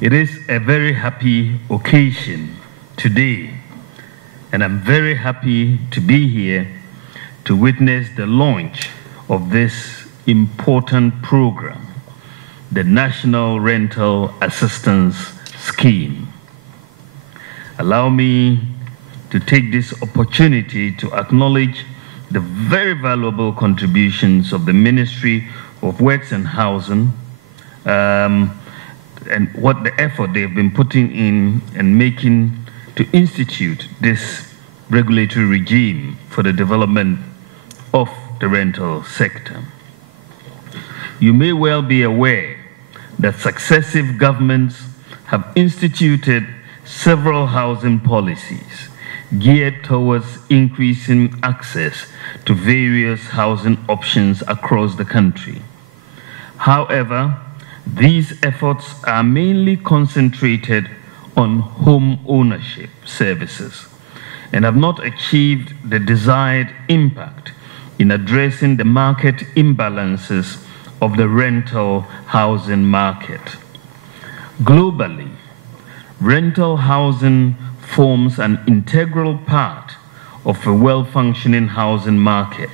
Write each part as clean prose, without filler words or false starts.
It is a very happy occasion today, and I'm very happy to be here to witness the launch of this important program, the National Rental Assistance Scheme. Allow me to take this opportunity to acknowledge the very valuable contributions of the Ministry of Works and Housing and what the effort they've been putting in and making to institute this regulatory regime for the development of the rental sector. You may well be aware that successive governments have instituted several housing policies geared towards increasing access to various housing options across the country. However, these efforts are mainly concentrated on home ownership services and have not achieved the desired impact in addressing the market imbalances of the rental housing market. Globally, rental housing forms an integral part of a well-functioning housing market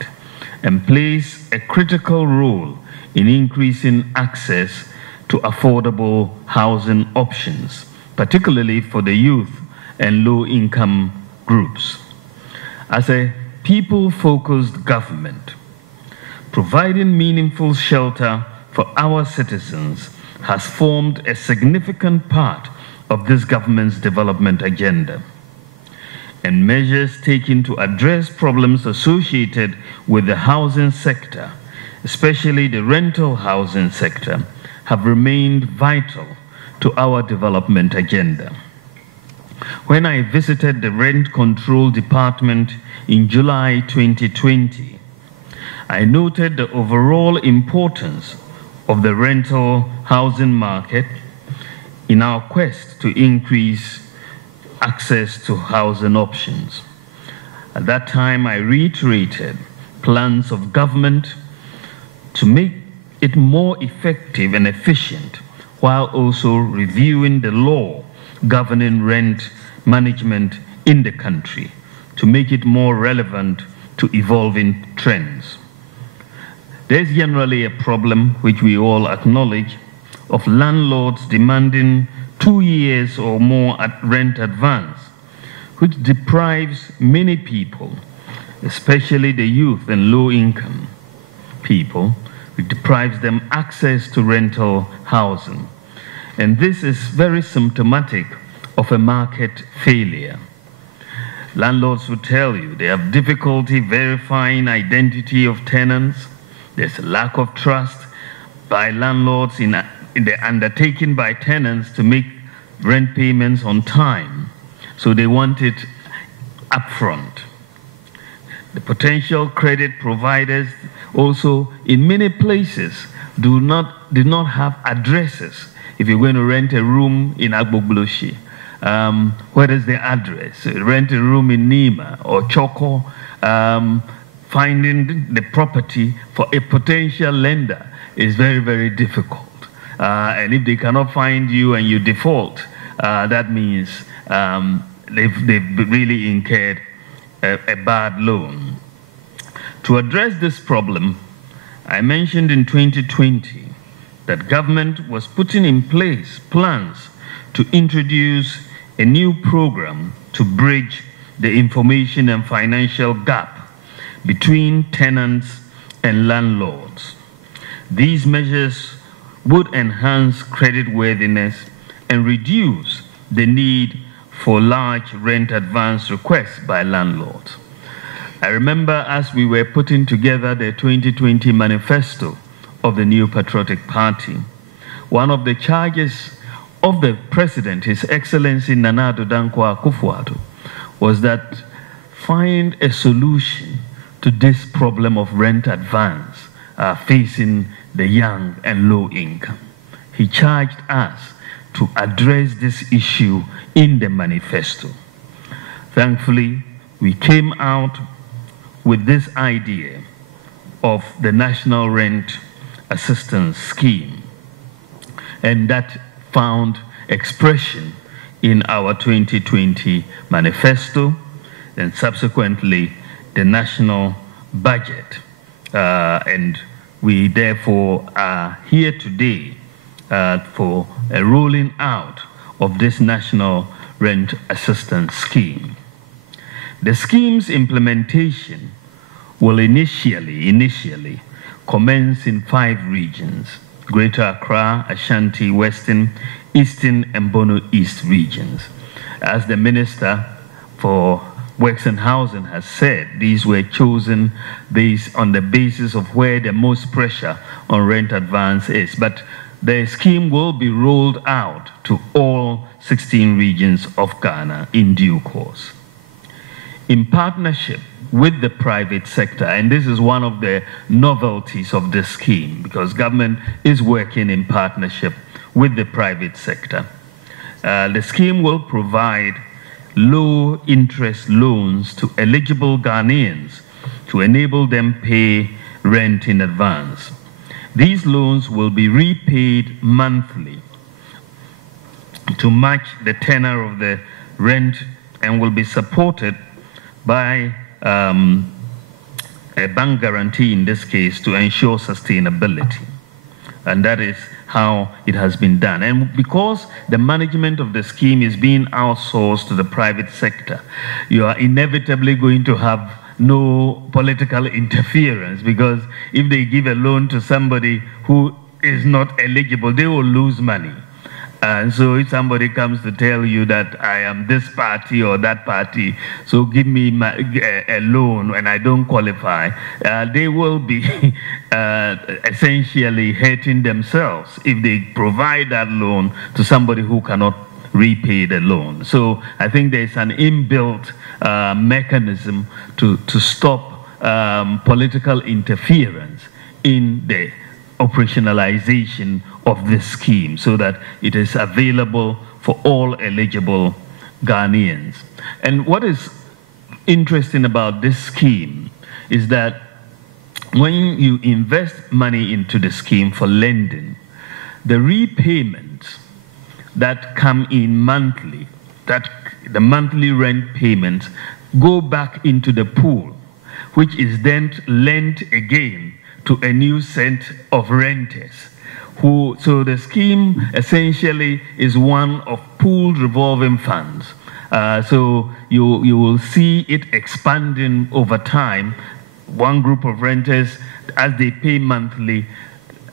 and plays a critical role in increasing access to affordable housing options, particularly for the youth and low-income groups. As a people-focused government, providing meaningful shelter for our citizens has formed a significant part of this government's development agenda. And measures taken to address problems associated with the housing sector, especially the rental housing sector, have remained vital to our development agenda. When I visited the Rent Control Department in July 2020, I noted the overall importance of the rental housing market in our quest to increase access to housing options. At that time, I reiterated plans of government to make it more effective and efficient, while also reviewing the law governing rent management in the country to make it more relevant to evolving trends. There's generally a problem, which we all acknowledge, of landlords demanding 2 years or more at rent advance, which deprives many people, especially the youth and low-income people, it deprives them access to rental housing. And this is very symptomatic of a market failure. Landlords will tell you they have difficulty verifying identity of tenants. There's a lack of trust by landlords in the undertaking by tenants to make rent payments on time. So they want it upfront. The potential credit providers also, in many places, did not have addresses. If you're going to rent a room in Agbogloshi, where is the address? Rent a room in Nima or Choco, finding the property for a potential lender is very, very difficult. And if they cannot find you and you default, that means they've really incurred a bad loan. To address this problem, I mentioned in 2020 that government was putting in place plans to introduce a new program to bridge the information and financial gap between tenants and landlords. These measures would enhance creditworthiness and reduce the need for large rent advance requests by landlords. I remember as we were putting together the 2020 manifesto of the New Patriotic Party, one of the charges of the President, His Excellency Nana Addo Dankwa Akufo-Addo, was that find a solution to this problem of rent advance facing the young and low income. He charged us to address this issue in the manifesto. Thankfully, we came out with this idea of the National Rent Assistance Scheme, and that found expression in our 2020 manifesto and subsequently the national budget. And we therefore are here today for a rolling out of this national rent assistance scheme. The scheme's implementation will initially commence in 5 regions: Greater Accra, Ashanti, Western, Eastern, and Bono East regions. As the Minister for Works and Housing has said, these were chosen based on the basis of where the most pressure on rent advance is. But the scheme will be rolled out to all 16 regions of Ghana in due course. In partnership with the private sector, and this is one of the novelties of this scheme, because government is working in partnership with the private sector. The scheme will provide low-interest loans to eligible Ghanaians to enable them pay rent in advance. These loans will be repaid monthly to match the tenor of the rent and will be supported by a bank guarantee in this case to ensure sustainability. And that is how it has been done. And because the management of the scheme is being outsourced to the private sector, you are inevitably going to have no political interference, because if they give a loan to somebody who is not eligible, they will lose money. And so if somebody comes to tell you that I am this party or that party, so give me a loan and I don't qualify, they will be essentially hurting themselves if they provide that loan to somebody who cannot repay the loan. So I think there's an inbuilt mechanism to stop political interference in the operationalization of this scheme, so that it is available for all eligible Ghanaians. And what is interesting about this scheme is that when you invest money into the scheme for lending, the repayments that come in monthly, that the monthly rent payments go back into the pool, which is then lent again to a new set of renters. So the scheme essentially is one of pooled revolving funds. So you will see it expanding over time. One group of renters, as they pay monthly,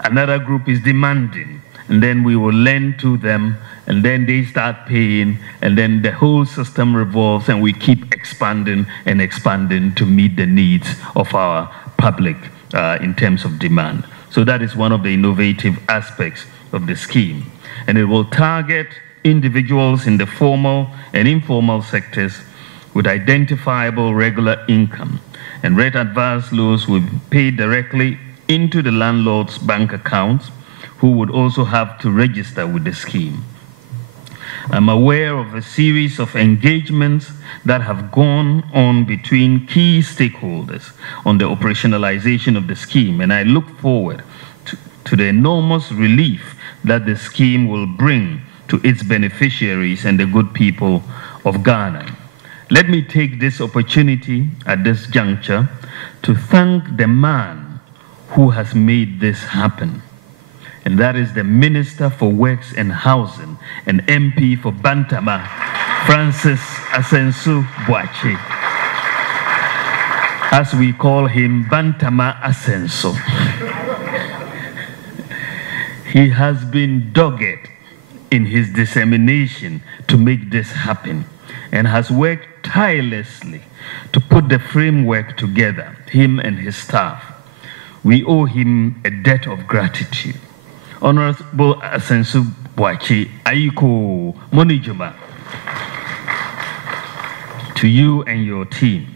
another group is demanding, and then we will lend to them, and then they start paying, and then the whole system revolves, and we keep expanding and expanding to meet the needs of our public in terms of demand. So that is one of the innovative aspects of the scheme. And it will target individuals in the formal and informal sectors with identifiable regular income. And rent advance loans will be paid directly into the landlord's bank accounts, who would also have to register with the scheme. I'm aware of a series of engagements that have gone on between key stakeholders on the operationalization of the scheme, and I look forward to the enormous relief that the scheme will bring to its beneficiaries and the good people of Ghana. Let me take this opportunity at this juncture to thank the man who has made this happen, and that is the Minister for Works and Housing and MP for Bantama, Francis Asensu Boakye. As we call him, Bantama Asenso. He has been dogged in his dissemination to make this happen and has worked tirelessly to put the framework together, him and his staff. We owe him a debt of gratitude. Honorable Asensu Boakye, Aiko Monijuma, to you and your team.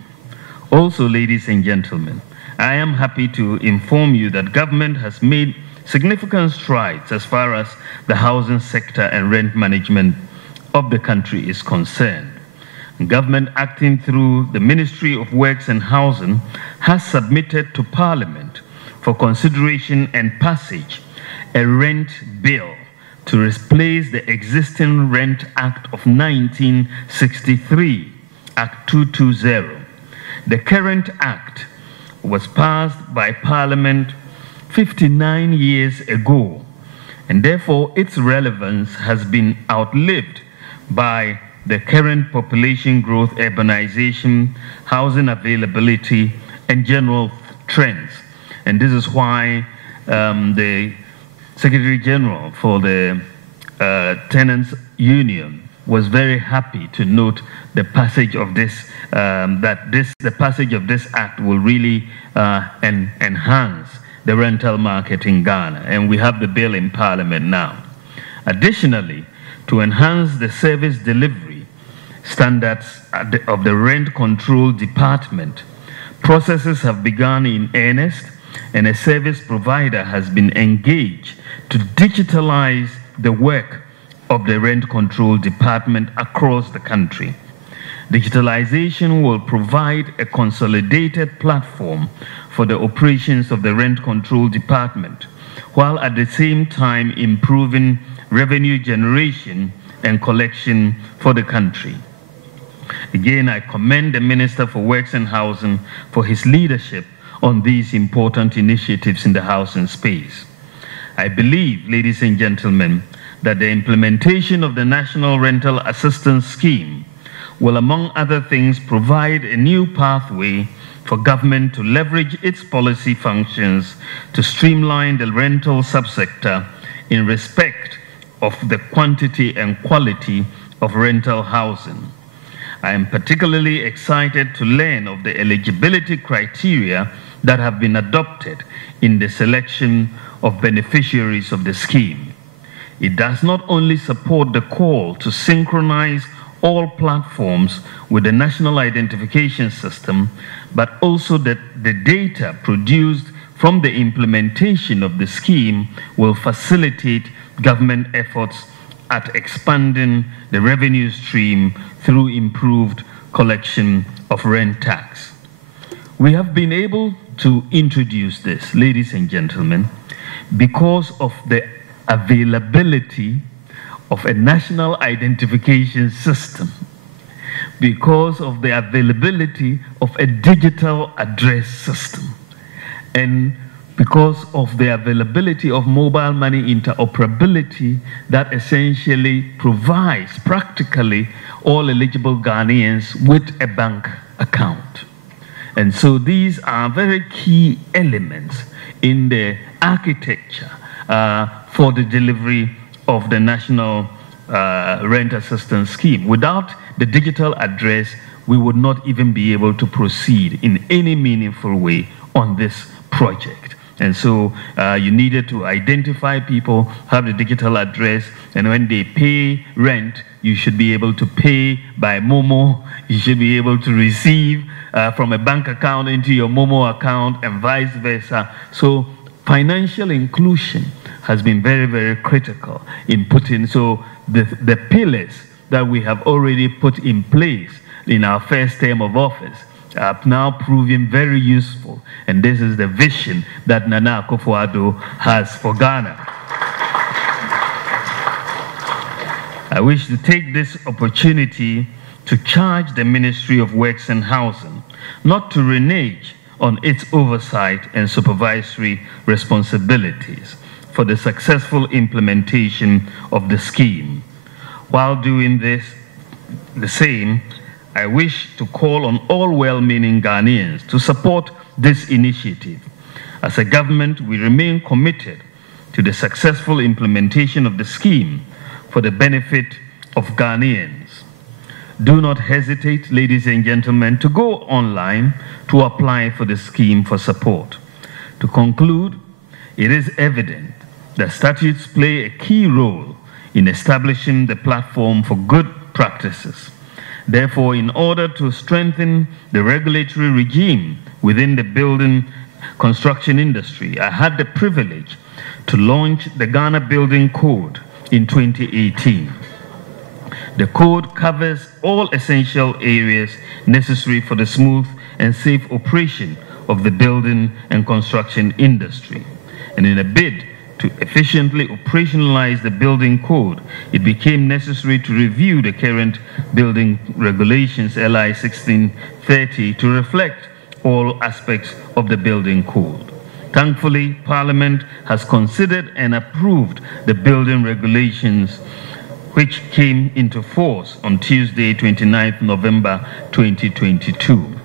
Also, ladies and gentlemen, I am happy to inform you that government has made significant strides as far as the housing sector and rent management of the country is concerned. Government, acting through the Ministry of Works and Housing, has submitted to Parliament for consideration and passage a rent bill to replace the existing Rent Act of 1963, Act 220. The current act was passed by Parliament 59 years ago, and therefore its relevance has been outlived by the current population growth, urbanization, housing availability, and general trends. And this is why the Secretary General for the Tenants Union was very happy to note the passage of this, the passage of this act will really enhance the rental market in Ghana, and we have the bill in Parliament now. Additionally, to enhance the service delivery standards of the Rent Control Department, processes have begun in earnest, and a service provider has been engaged to digitalize the work of the Rent Control Department across the country. Digitalization will provide a consolidated platform for the operations of the Rent Control Department, while at the same time improving revenue generation and collection for the country. Again, I commend the Minister for Works and Housing for his leadership on these important initiatives in the housing space. I believe, ladies and gentlemen, that the implementation of the National Rental Assistance Scheme will, among other things, provide a new pathway for government to leverage its policy functions to streamline the rental subsector in respect of the quantity and quality of rental housing. I am particularly excited to learn of the eligibility criteria that have been adopted in the selection of beneficiaries of the scheme. It does not only support the call to synchronize all platforms with the National Identification System, but also that the data produced from the implementation of the scheme will facilitate government efforts at expanding the revenue stream through improved collection of rent tax. We have been able to introduce this, ladies and gentlemen, because of the availability of a national identification system, because of the availability of a digital address system, and because of the availability of mobile money interoperability that essentially provides practically all eligible Ghanaians with a bank account. And so these are very key elements in the architecture for the delivery of the National Rent Assistance Scheme. Without the digital address, we would not even be able to proceed in any meaningful way on this project. And so you needed to identify people, have the digital address, and when they pay rent, you should be able to pay by Momo, you should be able to receive from a bank account into your Momo account, and vice versa. So financial inclusion has been very, very critical in putting, so the pillars that we have already put in place in our first term of office are now proving very useful. And this is the vision that Nana Akufo-Addo has for Ghana. I wish to take this opportunity to charge the Ministry of Works and Housing not to renege on its oversight and supervisory responsibilities for the successful implementation of the scheme. While doing the same, I wish to call on all well-meaning Ghanaians to support this initiative. As a government, we remain committed to the successful implementation of the scheme for the benefit of Ghanaians. Do not hesitate, ladies and gentlemen, to go online to apply for the scheme for support. To conclude, it is evident that statutes play a key role in establishing the platform for good practices. Therefore, in order to strengthen the regulatory regime within the building construction industry, I had the privilege to launch the Ghana Building Code in 2018. The code covers all essential areas necessary for the smooth and safe operation of the building and construction industry. And in a bid To efficiently operationalize the building code, it became necessary to review the current building regulations LI 1630 to reflect all aspects of the building code. Thankfully, Parliament has considered and approved the building regulations, which came into force on Tuesday, 29th November 2022.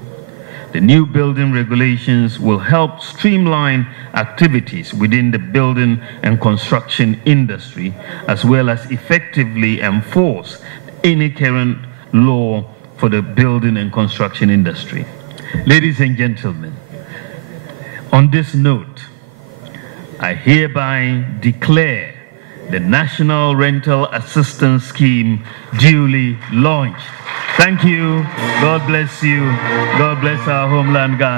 The new building regulations will help streamline activities within the building and construction industry, as well as effectively enforce any current law for the building and construction industry. Ladies and gentlemen, on this note, I hereby declare the National Rental Assistance Scheme duly launched. Thank you. God bless you. God bless our homeland, Ghana.